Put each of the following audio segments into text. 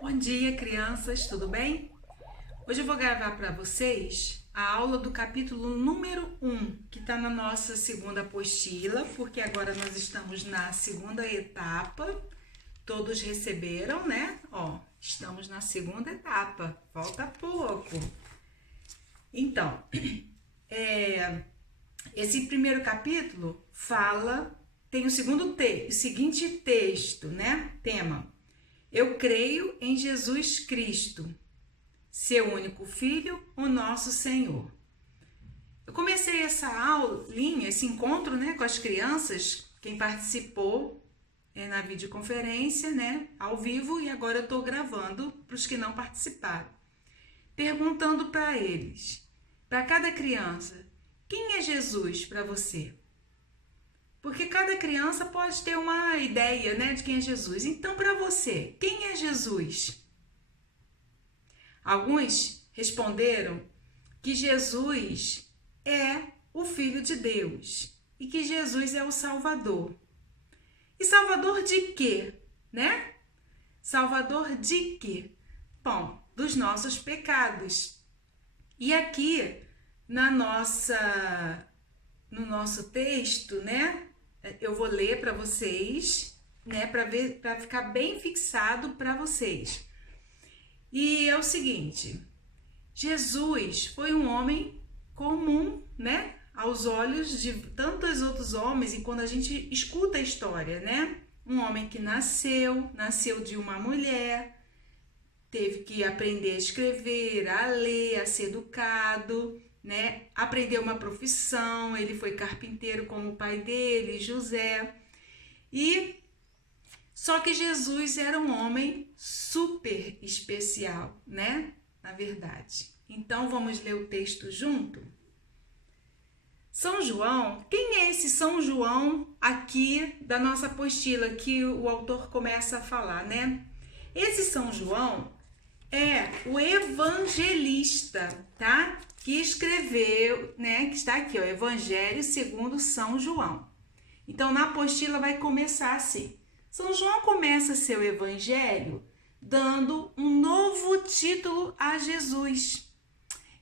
Bom dia, crianças, tudo bem? Hoje eu vou gravar para vocês a aula do capítulo número 1, que está na nossa segunda apostila, porque agora nós estamos na segunda etapa. Todos receberam, né? Estamos na segunda etapa, falta pouco. Então, esse primeiro capítulo tem o seguinte texto, né? Tema: Eu creio em Jesus Cristo, seu único Filho, o nosso Senhor. Eu comecei essa aulinha, esse encontro, né, com as crianças, quem participou na videoconferência, né, ao vivo, e agora eu estou gravando para os que não participaram, perguntando para eles, para cada criança, quem é Jesus para você? Porque cada criança pode ter uma ideia, né, de quem é Jesus. Então, para você, quem é Jesus? Alguns responderam que Jesus é o Filho de Deus e que Jesus é o Salvador. E Salvador de quê, né? Salvador de quê? Bom, dos nossos pecados. E aqui, no nosso texto, né? Eu vou ler para vocês, né? Para ficar bem fixado para vocês. E é o seguinte: Jesus foi um homem comum, né? Aos olhos de tantos outros homens, e quando a gente escuta a história, né? Um homem que nasceu de uma mulher, teve que aprender a escrever, a ler, a ser educado, né? Aprendeu uma profissão, ele foi carpinteiro como o pai dele, José. Só que Jesus era um homem super especial, né? Na verdade. Então vamos ler o texto junto? São João, quem é esse São João aqui da nossa apostila que o autor começa a falar, né? Esse São João é o evangelista, tá? Que escreveu, né? Que está aqui, ó, Evangelho segundo São João. Então, na apostila vai começar assim. São João começa seu evangelho dando um novo título a Jesus.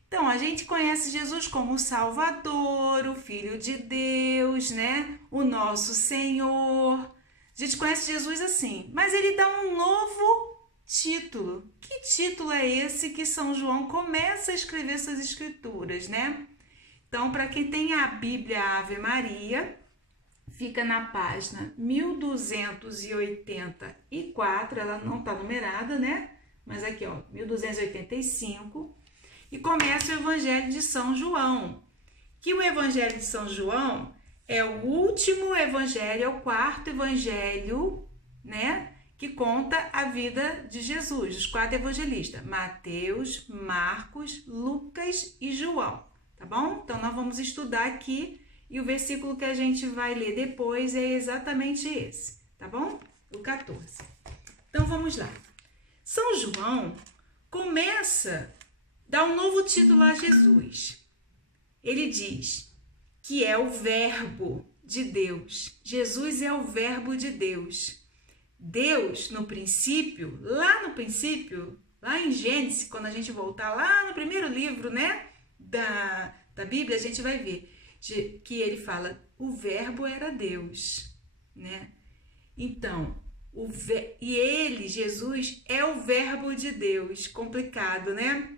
Então, a gente conhece Jesus como o Salvador, o Filho de Deus, né? O nosso Senhor. A gente conhece Jesus assim, mas ele dá um novo título. Que título é esse que São João começa a escrever suas escrituras, né? Então, para quem tem a Bíblia Ave Maria, fica na página 1284, ela não está numerada, né? Mas aqui, ó, 1285, e começa o Evangelho de São João. Que o Evangelho de São João é o último evangelho, é o quarto evangelho, né? Que conta a vida de Jesus, os 4 evangelistas: Mateus, Marcos, Lucas e João, tá bom? Então, nós vamos estudar aqui e o versículo que a gente vai ler depois é exatamente esse, tá bom? O 14. Então, vamos lá. São João dá um novo título a Jesus. Ele diz que é o Verbo de Deus. Jesus é o Verbo de Deus. Deus, lá em Gênesis, quando a gente voltar lá no primeiro livro, né, da Bíblia, a gente vai ver que ele fala, o Verbo era Deus, né? Então, Jesus, é o Verbo de Deus. Complicado, né?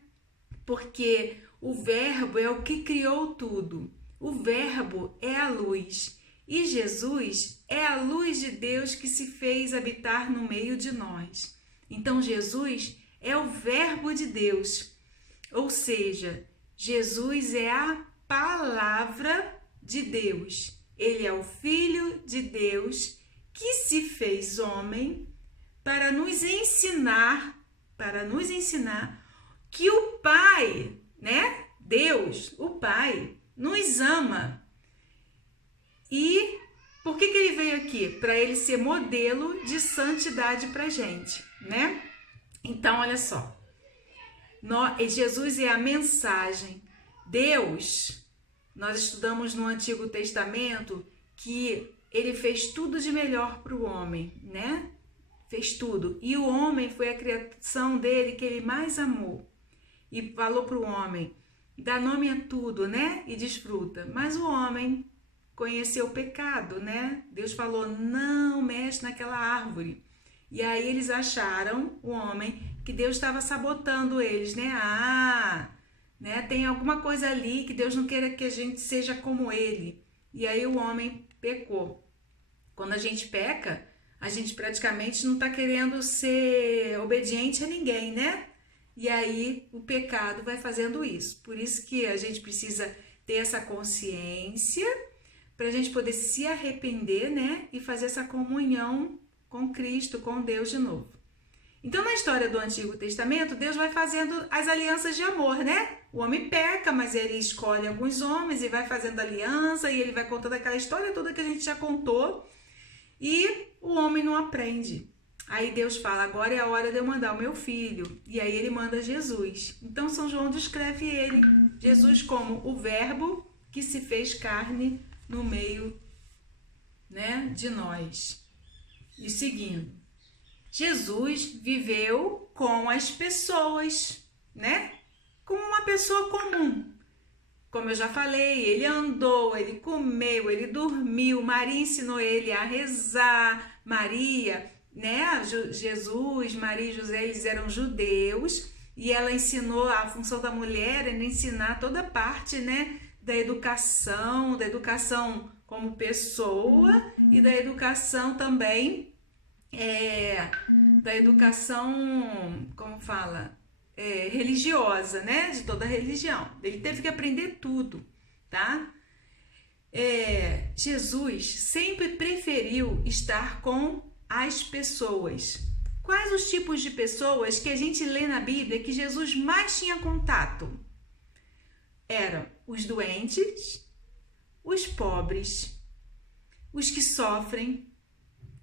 Porque o Verbo é o que criou tudo. O Verbo é a luz. E Jesus é a luz de Deus que se fez habitar no meio de nós. Então, Jesus é o Verbo de Deus. Ou seja, Jesus é a palavra de Deus. Ele é o Filho de Deus que se fez homem para nos ensinar que o Pai, né? Deus, o Pai, nos ama. E por que ele veio aqui? Para ele ser modelo de santidade para a gente, né? Então, olha só. Jesus é a mensagem. Deus, nós estudamos no Antigo Testamento que ele fez tudo de melhor para o homem, né? fez tudo. E o homem foi a criação dele que ele mais amou. E falou para o homem, dá nome a tudo, né? E desfruta. Mas o homem conheceu o pecado, né? Deus falou, não mexe naquela árvore. E aí eles acharam, o homem, que Deus estava sabotando eles, né? Né? Tem alguma coisa ali que Deus não queira que a gente seja como ele. E aí o homem pecou. Quando a gente peca, a gente praticamente não está querendo ser obediente a ninguém, né? E aí o pecado vai fazendo isso. Por isso que a gente precisa ter essa consciência para a gente poder se arrepender, né? E fazer essa comunhão com Cristo, com Deus de novo. Então, na história do Antigo Testamento, Deus vai fazendo as alianças de amor, né? O homem peca, mas ele escolhe alguns homens e vai fazendo aliança, e ele vai contando aquela história toda que a gente já contou, e o homem não aprende. Aí Deus fala, agora é a hora de eu mandar o meu filho. E aí ele manda Jesus. Então, São João descreve ele, Jesus, como o verbo que se fez carne no meio, né, de nós. E seguindo. Jesus viveu com as pessoas, né? Como uma pessoa comum. Como eu já falei, ele andou, ele comeu, ele dormiu. Maria ensinou ele a rezar. Maria, né? Jesus, Maria e José, eles eram judeus. E ela ensinou, a função da mulher era ensinar toda a parte, né? Da educação como pessoa e da educação também. Da educação, como fala, religiosa, né? De toda a religião. Ele teve que aprender tudo, tá? Jesus sempre preferiu estar com as pessoas. Quais os tipos de pessoas que a gente lê na Bíblia que Jesus mais tinha contato? Eram os doentes, os pobres, os que sofrem,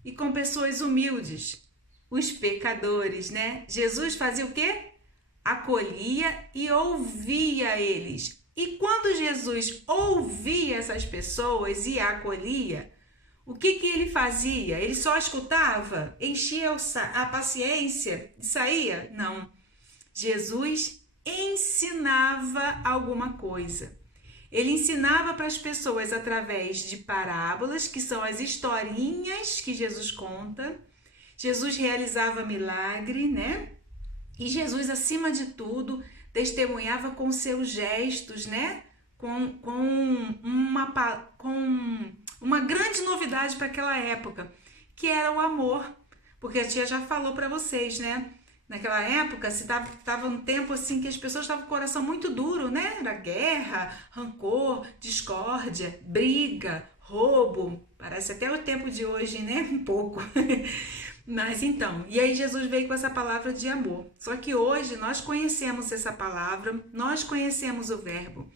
e com pessoas humildes, os pecadores, né? Jesus fazia o quê? Acolhia e ouvia eles. E quando Jesus ouvia essas pessoas e acolhia, o que ele fazia? Ele só escutava? Enchia a paciência e saía? Não. Jesus ensinava alguma coisa. Ele ensinava para as pessoas através de parábolas, que são as historinhas que Jesus conta. Jesus realizava milagre, né? E Jesus, acima de tudo, testemunhava com seus gestos, né? Com uma grande novidade para aquela época, que era o amor. Porque a tia já falou para vocês, né? Naquela época, se estava um tempo assim que as pessoas estavam com o coração muito duro, né? Era guerra, rancor, discórdia, briga, roubo. Parece até o tempo de hoje, né? Um pouco. Mas então, e aí Jesus veio com essa palavra de amor. Só que hoje nós conhecemos essa palavra, nós conhecemos o verbo.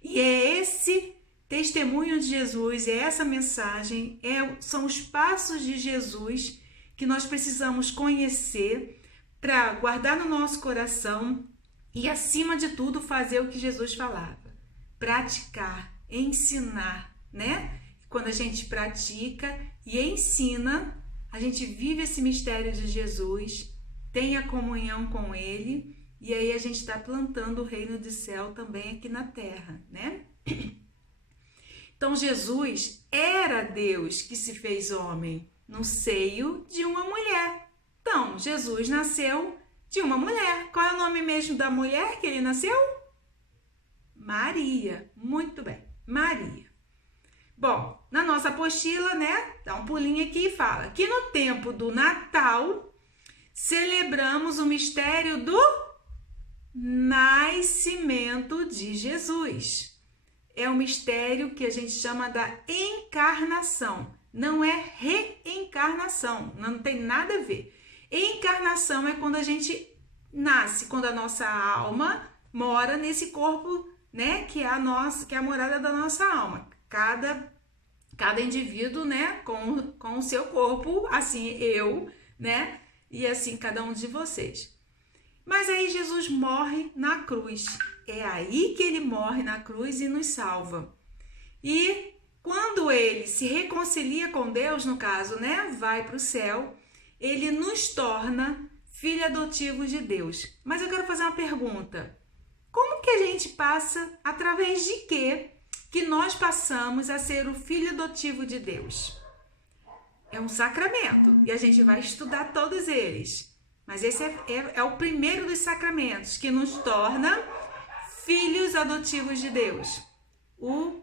E é esse testemunho de Jesus, é essa mensagem, são os passos de Jesus que nós precisamos conhecer para guardar no nosso coração e, acima de tudo, fazer o que Jesus falava. Praticar, ensinar, né? Quando a gente pratica e ensina, a gente vive esse mistério de Jesus, tem a comunhão com Ele, e aí a gente está plantando o reino do céu também aqui na terra, né? Então, Jesus era Deus que se fez homem no seio de uma mulher. Então, Jesus nasceu de uma mulher. Qual é o nome mesmo da mulher que ele nasceu? Maria. Muito bem, Maria. Bom, na nossa apostila, né, dá um pulinho aqui e fala que no tempo do Natal celebramos o mistério do nascimento de Jesus. É um mistério que a gente chama da encarnação. Não é reencarnação, não tem nada a ver. Encarnação é quando a gente nasce, quando a nossa alma mora nesse corpo, né, que é a morada da nossa alma. Cada indivíduo, né, com o seu corpo, assim eu, né, e assim cada um de vocês. Mas aí Jesus morre na cruz. É aí que ele morre na cruz e nos salva. E quando ele se reconcilia com Deus, no caso, né, vai para o céu, ele nos torna filhos adotivos de Deus. Mas eu quero fazer uma pergunta. Como que a gente passa, através de quê, que nós passamos a ser o filho adotivo de Deus? É um sacramento e a gente vai estudar todos eles. Mas esse é o primeiro dos sacramentos que nos torna filhos adotivos de Deus. O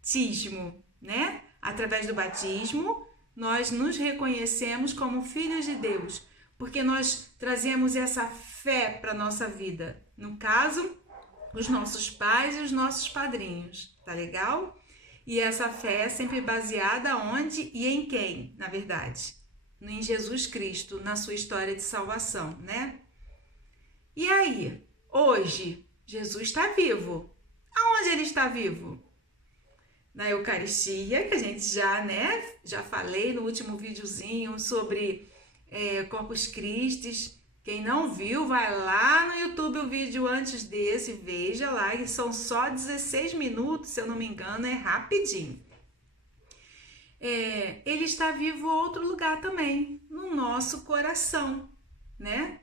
batismo, né? Através do batismo, nós nos reconhecemos como filhos de Deus, porque nós trazemos essa fé para a nossa vida. No caso, os nossos pais e os nossos padrinhos, tá legal? E essa fé é sempre baseada onde e em quem, na verdade? Em Jesus Cristo, na sua história de salvação, né? E aí, hoje, Jesus está vivo. Aonde ele está vivo? Na Eucaristia, que a gente já falei no último videozinho sobre Corpus Christi. Quem não viu, vai lá no YouTube o vídeo antes desse, veja lá, que são só 16 minutos, se eu não me engano, é rapidinho. Ele está vivo em outro lugar também, no nosso coração, né?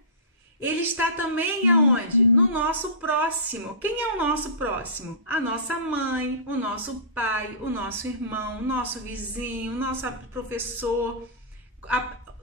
Ele está também aonde? No nosso próximo. Quem é o nosso próximo? A nossa mãe, o nosso pai, o nosso irmão, o nosso vizinho, o nosso professor,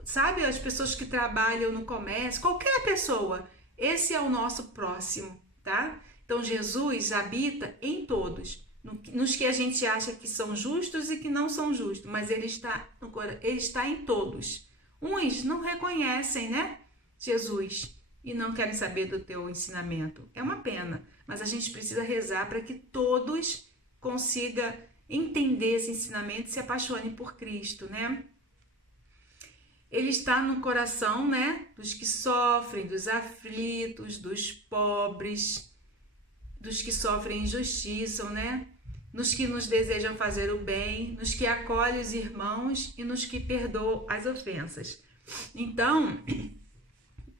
sabe, as pessoas que trabalham no comércio, qualquer pessoa. Esse é o nosso próximo, tá? Então, Jesus habita em todos. Nos que a gente acha que são justos e que não são justos, mas ele está em todos. Uns não reconhecem, né, Jesus, e não querem saber do teu ensinamento. É uma pena, mas a gente precisa rezar para que todos consigam entender esse ensinamento e se apaixonem por Cristo, né? Ele está no coração, né, dos que sofrem, dos aflitos, dos pobres, dos que sofrem injustiça, né? Nos que nos desejam fazer o bem, nos que acolhem os irmãos e nos que perdoam as ofensas. Então,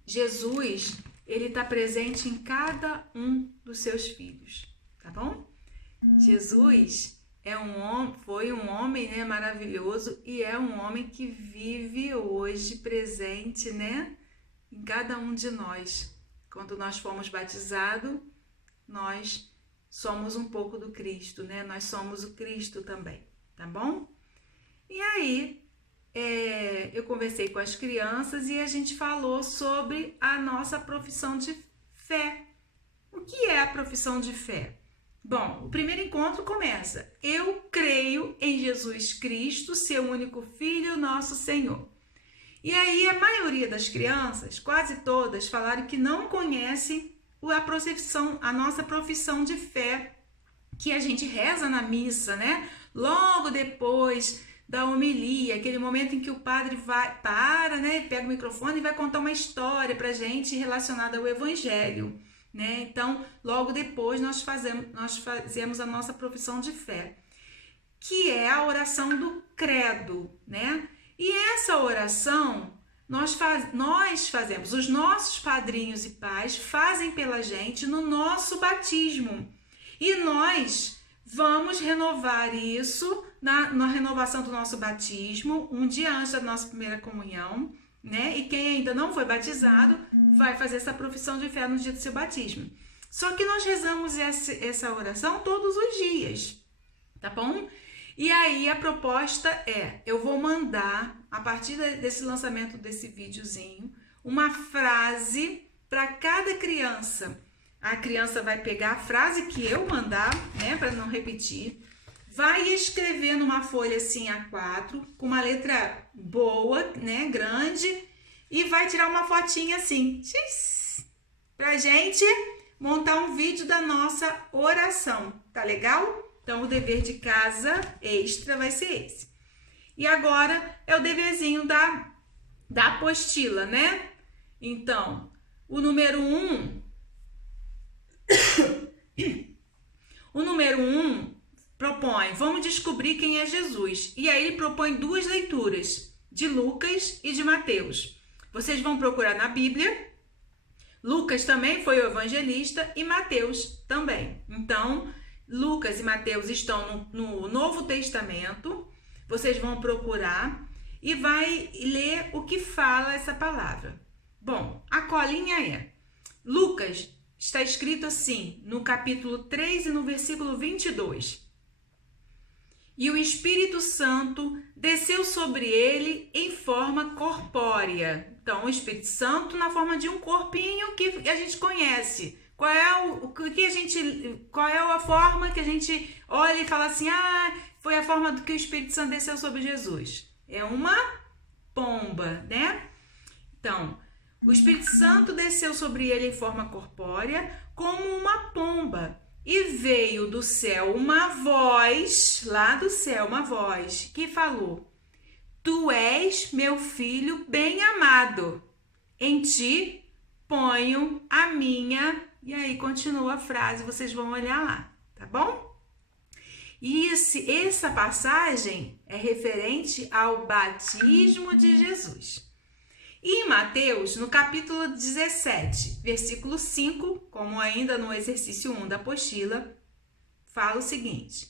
Jesus, ele está presente em cada um dos seus filhos, tá bom? Jesus foi um homem, né, maravilhoso, e é um homem que vive hoje presente, né, em cada um de nós. Quando nós fomos batizados, nós somos um pouco do Cristo, né? Nós somos o Cristo também, tá bom? E aí, eu conversei com as crianças e a gente falou sobre a nossa profissão de fé. O que é a profissão de fé? Bom, o primeiro encontro começa: eu creio em Jesus Cristo, seu único Filho, nosso Senhor. E aí a maioria das crianças, quase todas, falaram que não conhecem a nossa profissão de fé, que a gente reza na missa, né? Logo depois da homilia, aquele momento em que o padre né? Pega o microfone e vai contar uma história pra gente relacionada ao Evangelho, né? Então, logo depois nós fazemos a nossa profissão de fé, que é a oração do credo, né? E essa oração nós fazemos, os nossos padrinhos e pais fazem pela gente no nosso batismo. E nós vamos renovar isso na renovação do nosso batismo, um dia antes da nossa primeira comunhão, né? E quem ainda não foi batizado vai fazer essa profissão de fé no dia do seu batismo. Só que nós rezamos essa oração todos os dias, tá bom? E aí a proposta eu vou mandar, a partir desse lançamento desse videozinho, uma frase para cada criança. A criança vai pegar a frase que eu mandar, né, para não repetir, vai escrever numa folha assim A4, com uma letra boa, né, grande, e vai tirar uma fotinha assim, pra gente montar um vídeo da nossa oração, tá legal? Então, o dever de casa extra vai ser esse. E agora é o deverzinho da apostila, né? Então, o número 1... o número 1 propõe, vamos descobrir quem é Jesus. E aí ele propõe 2 leituras, de Lucas e de Mateus. Vocês vão procurar na Bíblia. Lucas também foi o evangelista e Mateus também. Então, Lucas e Mateus estão no Novo Testamento, vocês vão procurar e vai ler o que fala essa palavra. Bom, a colinha é Lucas, está escrito assim, no capítulo 3 e no versículo 22. E o Espírito Santo desceu sobre ele em forma corpórea. Então, o Espírito Santo na forma de um corpinho que a gente conhece. Qual é a forma que a gente olha e fala assim, foi a forma do que o Espírito Santo desceu sobre Jesus? É uma pomba, né? Então, o Espírito Santo desceu sobre ele em forma corpórea como uma pomba. E veio do céu uma voz, lá do céu, uma voz que falou: Tu és meu filho bem amado, em ti ponho a minha... E aí continua a frase, vocês vão olhar lá, tá bom? E essa passagem é referente ao batismo de Jesus. E em Mateus, no capítulo 17, versículo 5, como ainda no exercício 1 da apostila, fala o seguinte: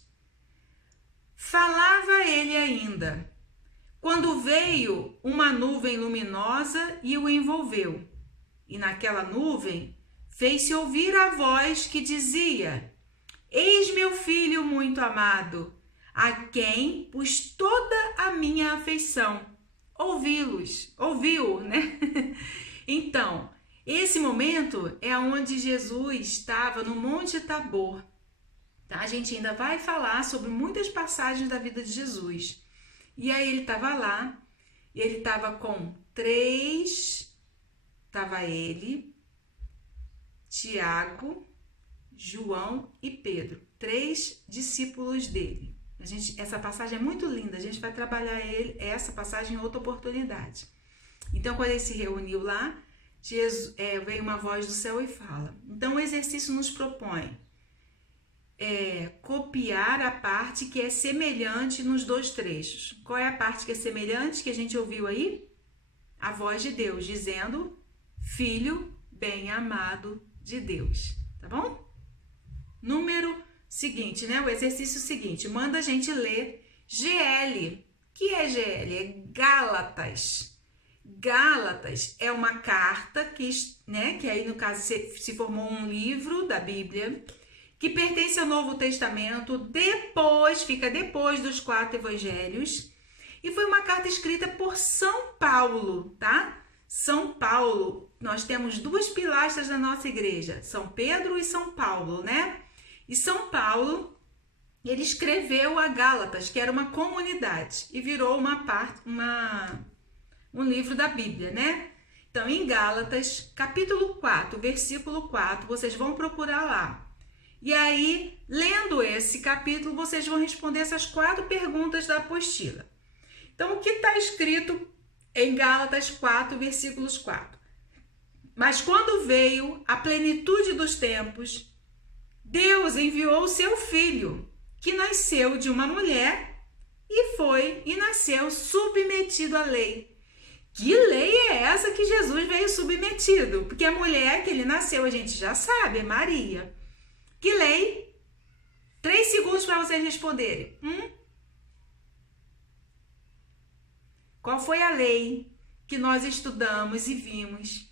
Falava ele ainda, quando veio uma nuvem luminosa e o envolveu. E naquela nuvem fez-se ouvir a voz que dizia: Eis meu filho muito amado, a quem pus toda a minha afeição. Ouviu, né? Então, esse momento é onde Jesus estava no Monte Tabor. Tá? A gente ainda vai falar sobre muitas passagens da vida de Jesus. E aí ele estava lá, e ele estava com estava ele, Tiago, João e Pedro, 3 discípulos dele. Essa passagem é muito linda, a gente vai trabalhar essa passagem em outra oportunidade. Então, quando ele se reuniu lá, veio uma voz do céu e fala. Então, o exercício nos propõe copiar a parte que é semelhante nos dois trechos. Qual é a parte que é semelhante que a gente ouviu aí? A voz de Deus, dizendo, Filho bem amado de Deus, tá bom? Número seguinte, né? O exercício seguinte, manda a gente ler GL. Que é GL? É Gálatas. Gálatas é uma carta que aí no caso se formou um livro da Bíblia que pertence ao Novo Testamento, fica depois dos 4 evangelhos, e foi uma carta escrita por São Paulo, tá? São Paulo, nós temos 2 pilastras da nossa igreja, São Pedro e São Paulo, né? E São Paulo, ele escreveu a Gálatas, que era uma comunidade, e virou um livro da Bíblia, né? Então, em Gálatas, capítulo 4, versículo 4, vocês vão procurar lá. E aí, lendo esse capítulo, vocês vão responder essas 4 perguntas da apostila. Então, o que está escrito em Gálatas 4, versículos 4? Mas quando veio a plenitude dos tempos, Deus enviou o seu filho, que nasceu de uma mulher e nasceu submetido à lei. Que lei é essa que Jesus veio submetido? Porque a mulher que ele nasceu, a gente já sabe, é Maria. Que lei? 3 segundos para vocês responderem. Qual foi a lei que nós estudamos e vimos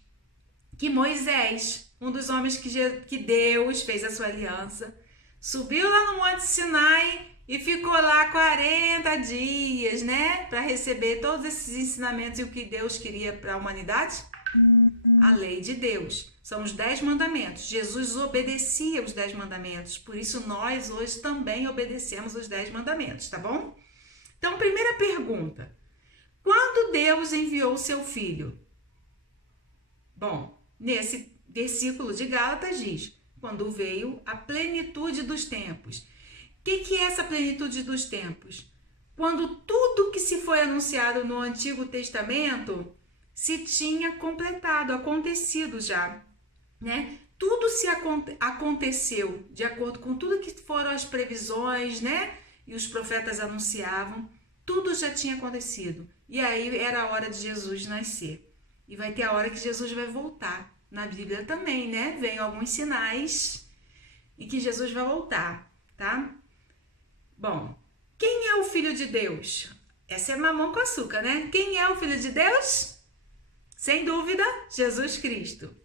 que Moisés, um dos homens que Deus fez a sua aliança, subiu lá no Monte Sinai e ficou lá 40 dias, né? Para receber todos esses ensinamentos e o que Deus queria para a humanidade? A lei de Deus. São os 10 mandamentos. Jesus obedecia os 10 mandamentos. Por isso, nós hoje também obedecemos os 10 mandamentos, tá bom? Então, primeira pergunta. Quando Deus enviou o seu filho? Bom, nesse versículo de Gálatas diz, quando veio a plenitude dos tempos. O que é essa plenitude dos tempos? Quando tudo que se foi anunciado no Antigo Testamento se tinha completado, acontecido já, né? Tudo aconteceu de acordo com tudo que foram as previsões, né? E os profetas anunciavam, tudo já tinha acontecido. E aí era a hora de Jesus nascer. E vai ter a hora que Jesus vai voltar. Na Bíblia também, né? Vem alguns sinais em que Jesus vai voltar, tá? Bom, quem é o Filho de Deus? Essa é mamão com açúcar, né? Quem é o Filho de Deus? Sem dúvida, Jesus Cristo.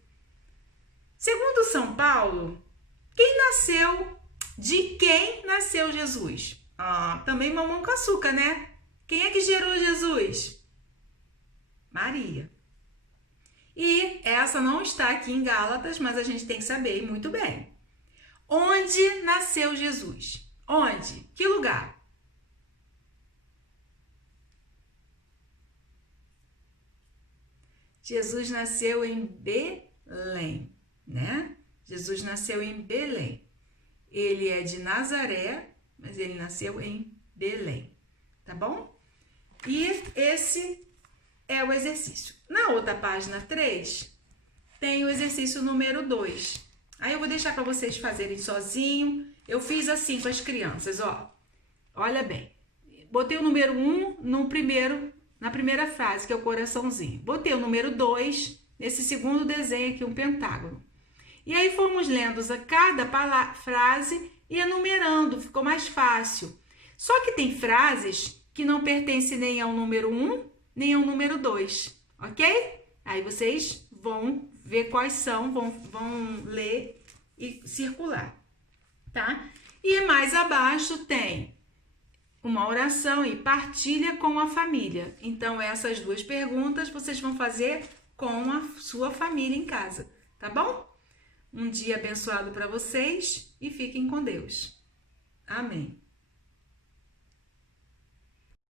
Segundo São Paulo, de quem nasceu Jesus? Também mamão com açúcar, né? Quem é que gerou Jesus? Maria. E essa não está aqui em Gálatas, mas a gente tem que saber muito bem. Onde nasceu Jesus? Onde? Que lugar? Jesus nasceu em Belém, né? Jesus nasceu em Belém. Ele é de Nazaré, mas ele nasceu em Belém, tá bom? E esse é o exercício. Na outra página 3, tem o exercício número 2. Aí eu vou deixar para vocês fazerem sozinho. Eu fiz assim com as crianças, ó. Olha bem. Botei o número 1 na primeira frase, que é o coraçãozinho. Botei o número 2 nesse segundo desenho aqui, um pentágono. E aí fomos lendo a cada frase e enumerando, ficou mais fácil. Só que tem frases que não pertencem nem ao número 1, nem ao número 2, ok? Aí vocês vão ver quais são, vão ler e circular, tá? E mais abaixo tem uma oração e partilha com a família. Então, essas duas perguntas vocês vão fazer com a sua família em casa, tá bom? Um dia abençoado para vocês e fiquem com Deus. Amém.